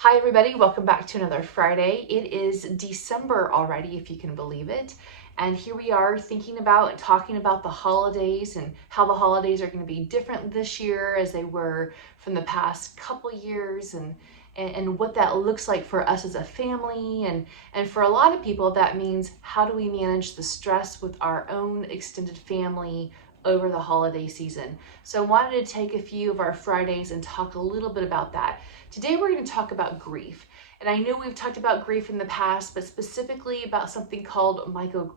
Hi everybody, welcome back to another Friday. It is December already, if you can believe it. And here we are thinking about and talking about the holidays and how the holidays are going to be different this year as they were from the past couple years and what that looks like for us as a family. And for a lot of people, that means how do we manage the stress with our own extended family over the holiday season. So I wanted to take a few of our Fridays and talk a little bit about that. Today we're going to talk about grief. And I know we've talked about grief in the past, but specifically about something called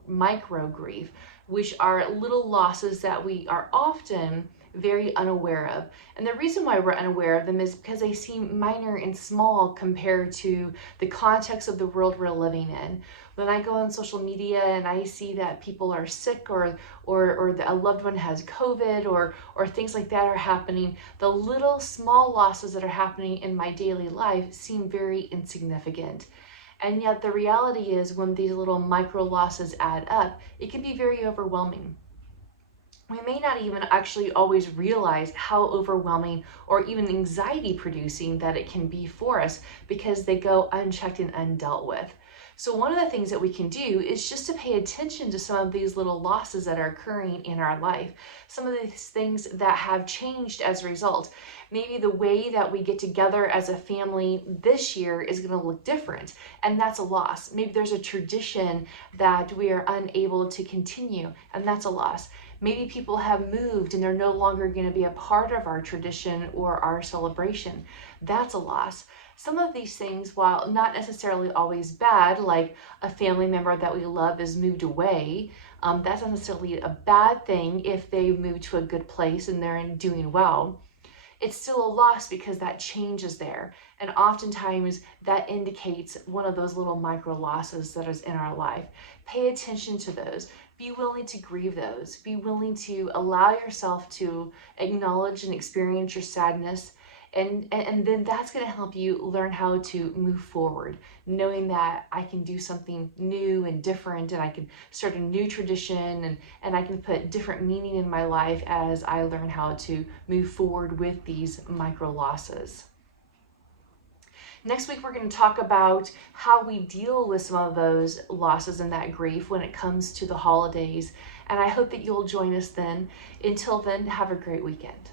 micro grief, which are little losses that we are often very unaware of. And the reason why we're unaware of them is because they seem minor and small compared to the context of the world we're living in. When I go on social media and I see that people are sick or a loved one has COVID or things like that are happening, the little small losses that are happening in my daily life seem very insignificant. And yet the reality is when these little micro losses add up, it can be very overwhelming. We may not even actually always realize how overwhelming or even anxiety producing that it can be for us because they go unchecked and undealt with. So one of the things that we can do is just to pay attention to some of these little losses that are occurring in our life. Some of these things that have changed as a result. Maybe the way that we get together as a family this year is going to look different, and that's a loss. Maybe there's a tradition that we are unable to continue, and that's a loss. Maybe people have moved and they're no longer going to be a part of our tradition or our celebration. That's a loss. Some of these things, while not necessarily always bad, like a family member that we love has moved away, that's not necessarily a bad thing if they move to a good place and they're doing well. It's still a loss because that change is there. And oftentimes that indicates one of those little micro losses that is in our life. Pay attention to those. Be willing to grieve those. Be willing to allow yourself to acknowledge and experience your sadness. And then that's going to help you learn how to move forward, knowing that I can do something new and different, and I can start a new tradition, and I can put different meaning in my life as I learn how to move forward with these micro losses. Next week, we're going to talk about how we deal with some of those losses and that grief when it comes to the holidays. And I hope that you'll join us then. Until then, have a great weekend.